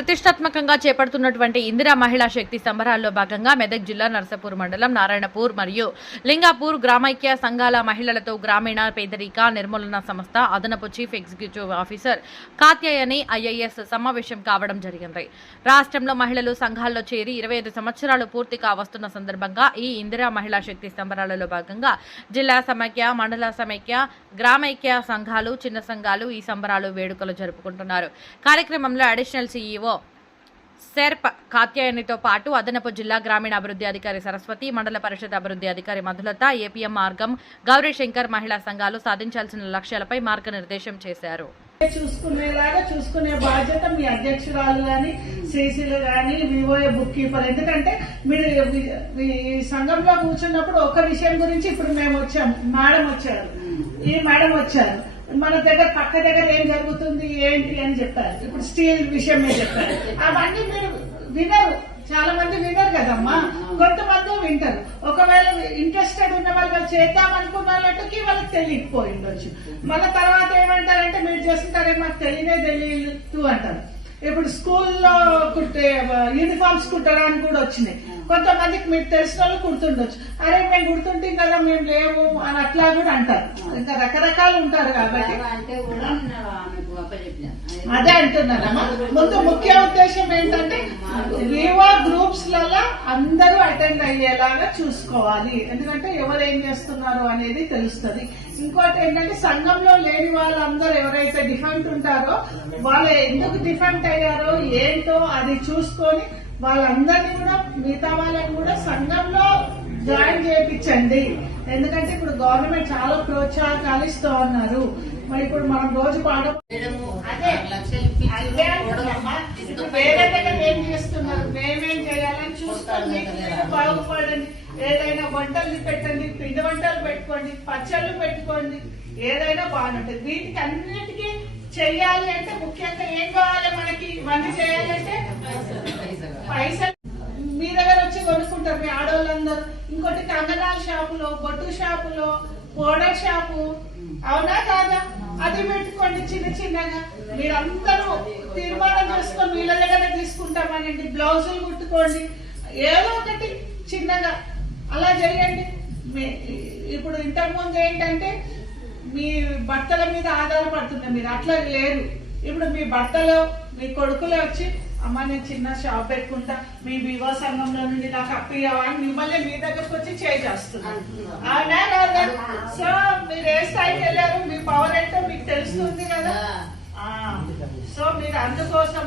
ప్రతిష్టాత్మకంగా చేపడుతున్నటువంటి ఇందిరా మహిళా శక్తి సంబరాల్లో భాగంగా మెదక్ జిల్లా నర్సపూర్ మండలం నారాయణపూర్ మరియు లింగాపూర్ గ్రామైక్య సంఘాల మహిళలతో గ్రామీణ పేదరిక నిర్మూలన సంస్థ అదనపు chief executive officer Katyayani IAS సమావేశం కావడం జరిగింది. రాష్ట్రంలో మహిళలు సంఘాల్లో చేరి ఇరవై ఐదు సంవత్సరాలు పూర్తి కావస్తున్న సందర్భంగా ఈ ఇందిరా మహిళా శక్తి సంబరాలలో భాగంగా జిల్లా సమైక్య మండల సమైక్య గ్రామైక్య సంఘాలు చిన్న సంఘాలు ఈ సంబరాలు వేడుకలు జరుపుకుంటున్నారు. కార్యక్రమంలో అడిషనల్ సీఈఓ సెర్ప్ కాత్యాయనితో పాటు అదనపు జిల్లా గ్రామీణ అభివృద్ధి అధికారి సరస్వతి మండల పరిషత్ అభివృద్ధి అధికారి మధులత ఏపీఎం మార్గం గౌరీ శంకర్ మహిళా సంఘాలు సాధించాల్సిన లక్ష్యాలపై మార్గనిర్దేశం చేశారు. చూసుకునేలాగా చూసుకునే బాధ్యత మీ అధ్యక్షురాలు గాని సిసిలు గాని వివోఏ బుక్ కీపర్. ఎందుకంటే మీరు ఈ సంఘంలో కూర్చున్నప్పుడు ఒక విషయం గురించి ఇప్పుడు మేము వచ్చాము. మేడం వచ్చారు. ఈ మేడం వచ్చారు. మన దగ్గర పక్క దగ్గర ఏం జరుగుతుంది ఏంటి అని చెప్పారు ఇప్పుడు స్టీల్ విషయమే చెప్పారు అవన్నీ మీరు వినరు. చాలా మంది వినరు కదమ్మా. కొంతమంది వింటారు. ఒకవేళ ఇంట్రెస్టెడ్ ఉన్న వాళ్ళు వాళ్ళు చేద్దాం అనుకున్న వాళ్ళకి వాళ్ళకి తెలియకపోయి ఉండొచ్చు మళ్ళీ తర్వాత ఏమంటారంటే మీరు చేస్తుంటారే మాకు తెలియనే తెలియదు అంటారు. ఇప్పుడు స్కూల్లో కుట్టే యూనిఫామ్స్ కుట్టడానికి కూడా వచ్చినాయి. కొంతమందికి మీకు తెలిసిన వాళ్ళు కుడుతుండొచ్చు. అరే మేము కుడుతుంటే కదా మేము లేవు అట్లా కూడా అంటారు. ఇంకా రకరకాలు ఉంటారు కాబట్టి. అదే అంటున్నానమ్మా ముందు ముఖ్య ఉద్దేశం ఏంటంటే వివో గ్రూప్స్లలో అందరూ అటెండ్ అయ్యేలాగా చూసుకోవాలి. ఎందుకంటే ఎవరు ఏం చేస్తున్నారు అనేది తెలుస్తుంది. ఇంకోటి ఏంటంటే సంఘంలో లేని వాళ్ళందరూ ఎవరైతే డిఫెంట్ ఉంటారో వాళ్ళు ఎందుకు డిఫెంట్ అయ్యారో ఏంటో అది చూసుకొని వాళ్ళందరినీ కూడా మిగతా వాళ్ళని కూడా సంఘంలో జాయిన్ చేయించండి. ఎందుకంటే ఇప్పుడు గవర్నమెంట్ చాలా ప్రోత్సాహకాలు ఇస్తూ ఉన్నారు. మరి ఇప్పుడు మనం రోజు? ఇప్పుడు వేరే దగ్గర ఏం చేస్తున్నారు? మేమేం చేయాలని చూసుకోండి బాగుపడండి. ఏదైనా వంటలు పెట్టండి పిండి వంటలు పెట్టుకోండి పచ్చళ్ళు పెట్టుకోండి ఏదైనా బాగుంటుంది. వీటికి అన్నిటికీ చెయ్యాలి అంటే ముఖ్యంగా ఏం కావాలి మనకి? ఇవన్నీ చేయాలంటే పైసలు మీ దగ్గర వచ్చి కొనుక్కుంటారు వాళ్ళందరూ ఇంకోటి కంగనాల షాపులో బొట్టు షాపులో పౌడర్ షాపు. అవునా కాదా? అది పెట్టుకోండి చిన్న చిన్నగా. మీరందరూ తీర్మానం చేసుకొని వీళ్ళ దగ్గర తీసుకుంటామనండి. బ్లౌజులు కుట్టుకోండి. ఏదో ఒకటి చిన్నగా. అలా చేయండి. ఇప్పుడు ఇంతకుముందు ఏంటంటే మీ భర్తల మీద ఆధారపడుతున్నారు మీరు అట్లా లేరు. ఇప్పుడు మీ భర్తలో మీ కొడుకులు వచ్చి అమ్మ నేను చిన్న షాప్ పెట్టుకుంటా. మీ వివో సంఘంలో నుండి నాకు అప్పు ఇవ్వవా అని మిమ్మల్ని మీ దగ్గరకు వచ్చి కాదా సో మీరు ఏ స్థాయికి వెళ్ళారు? మీ పవర్ ఏంటో మీకు తెలుస్తుంది కదా. సో మీరు అందుకోసం